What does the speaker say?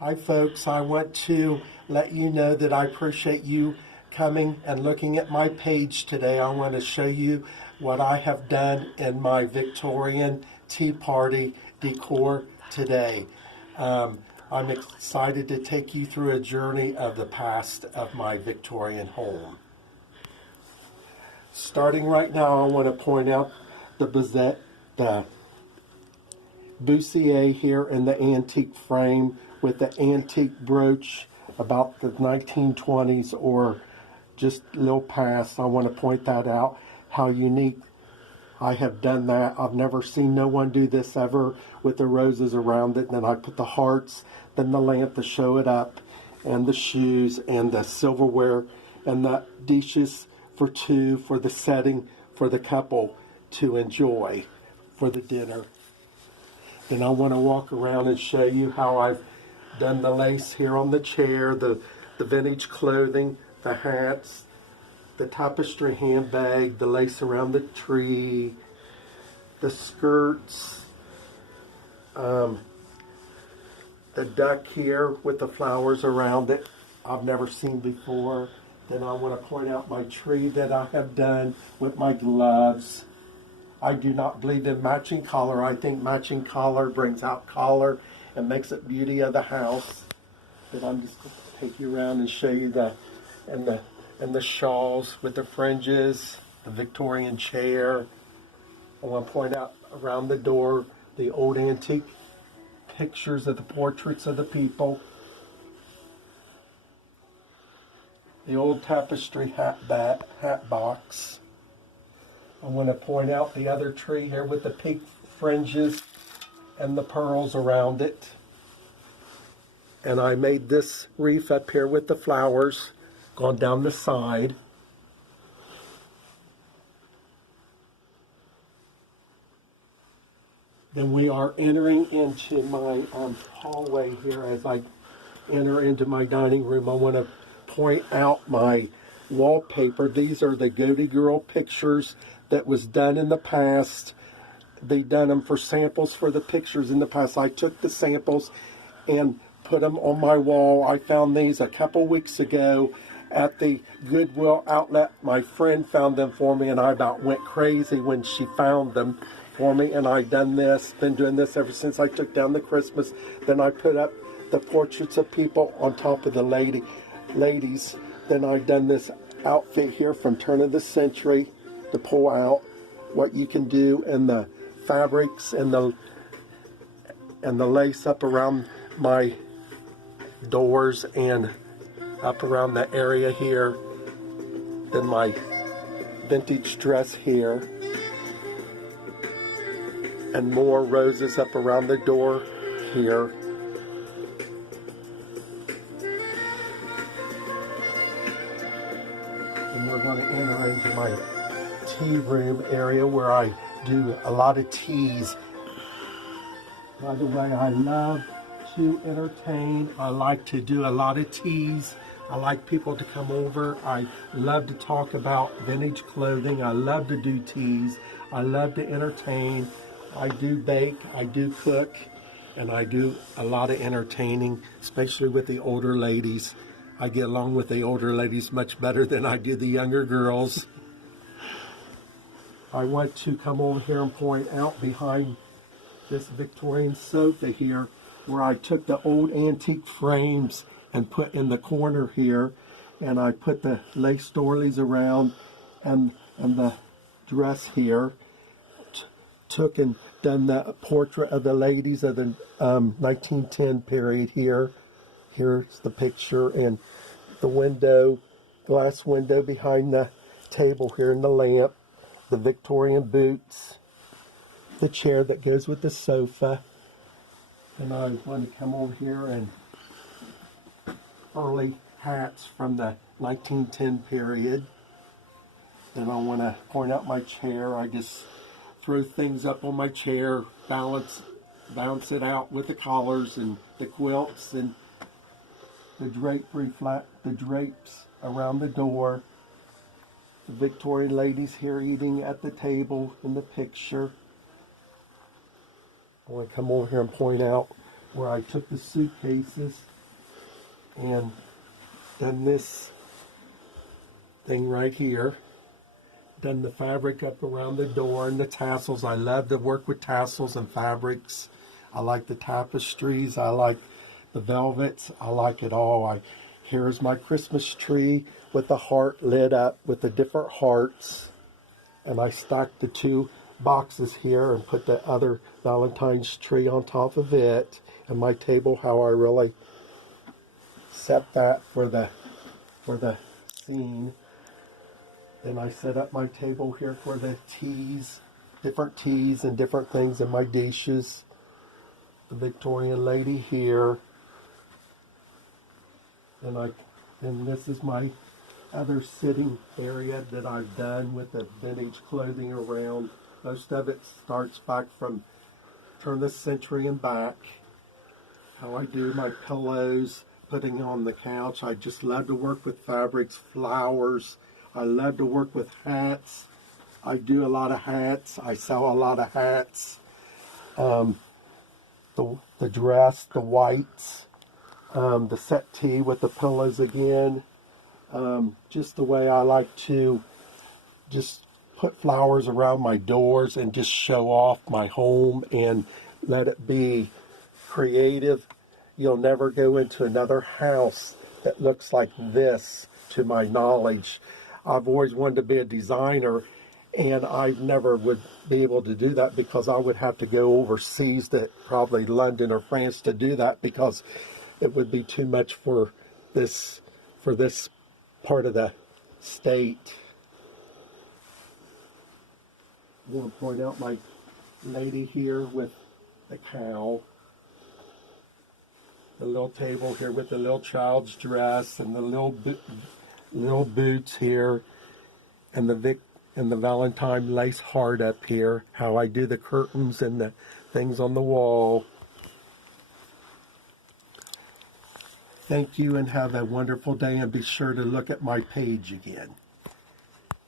Hi folks, I want to let you know that I appreciate you coming and looking at my page today. I want to show you what I have done in my Victorian Tea Party decor today. I'm excited to take you through a journey of the past of my Victorian home. Starting right now, I want to point out the Bustier here in the antique frame with the antique brooch about the 1920s or just a little past. I want to point that out, how unique I have done that. I've never seen no one do this ever with the roses around it. And then I put the hearts, then the lamp to show it up, and the shoes and the silverware and the dishes for two for the setting for the couple to enjoy for the dinner. Then I want to walk around and show you how I've done the lace here on the chair, the vintage clothing, the hats, the tapestry handbag, the lace around the tree, the skirts, the duck here with the flowers around it I've never seen before. Then I want to point out my tree that I have done with my gloves. I do not believe in matching color. I think matching color brings out color and makes it beauty of the house. But I'm just going to take you around and show you the shawls with the fringes, the Victorian chair. I want to point out around the door the old antique pictures of the portraits of the people. The old tapestry hat box. I want to point out the other tree here with the pink fringes and the pearls around it. And I made this wreath up here with the flowers going down the side. Then we are entering into my hallway here. As I enter into my dining room, I want to point out my wallpaper. These are the Goaty Girl pictures that was done in the past. They done them for samples for the pictures in the past. I took the samples and put them on my wall. I found these a couple weeks ago at the Goodwill outlet. My friend found them for me, and I about went crazy when she found them for me. And I done this, been doing this ever since I took down the Christmas. Then I put up the portraits of people on top of the ladies. Then I done this outfit here from turn of the century to pull out what you can do in the fabrics and the lace up around my doors and up around the area here. Then my vintage dress here and more roses up around the door here. And we're going to enter into my tea room area where I do a lot of teas. By the way, I love to entertain. I like to do a lot of teas. I like people to come over. I love to talk about vintage clothing. I love to do teas. I love to entertain. I do bake. I do cook. And I do a lot of entertaining, especially with the older ladies. I get along with the older ladies much better than I do the younger girls. I want to come over here and point out behind this Victorian sofa here where I took the old antique frames and put in the corner here, and I put the lace doilies around and the dress here. Took and done the portrait of the ladies of the 1910 period here. Here's the picture, and the window, glass window behind the table here, and the lamp, the Victorian boots, the chair that goes with the sofa. And I want to come over here and early hats from the 1910 period. Then I want to point out my chair. I just throw things up on my chair, bounce it out with the collars and the quilts and the drapes around the door. The Victorian ladies here eating at the table in the picture. I want to come over here and point out where I took the suitcases and done this thing right here. Done the fabric up around the door and the tassels. I love to work with tassels and fabrics. I like the tapestries. I like the velvets. I like it all. Here's my Christmas tree with the heart lit up with the different hearts. And I stacked the 2 boxes here and put the other Valentine's tree on top of it. And my table, how I really set that for the scene. Then I set up my table here for the teas, different teas and different things in my dishes. The Victorian lady here. And this is my other sitting area that I've done with the vintage clothing around. Most of it starts back from turn of the century and back. How I do my pillows, putting on the couch. I just love to work with fabrics, flowers. I love to work with hats. I do a lot of hats. I sell a lot of hats. The dress, the whites, the settee with the pillows again. Just the way I like to just put flowers around my doors and just show off my home and let it be creative. You'll never go into another house that looks like this, to my knowledge. I've always wanted to be a designer, and I never would be able to do that because I would have to go overseas, to probably London or France, to do that, because it would be too much for this part of the state. I want to point out my lady here with the cow. The little table here with the little child's dress and the little boots here, and the Valentine lace heart up here. How I do the curtains and the things on the wall. Thank you and have a wonderful day, and be sure to look at my page again.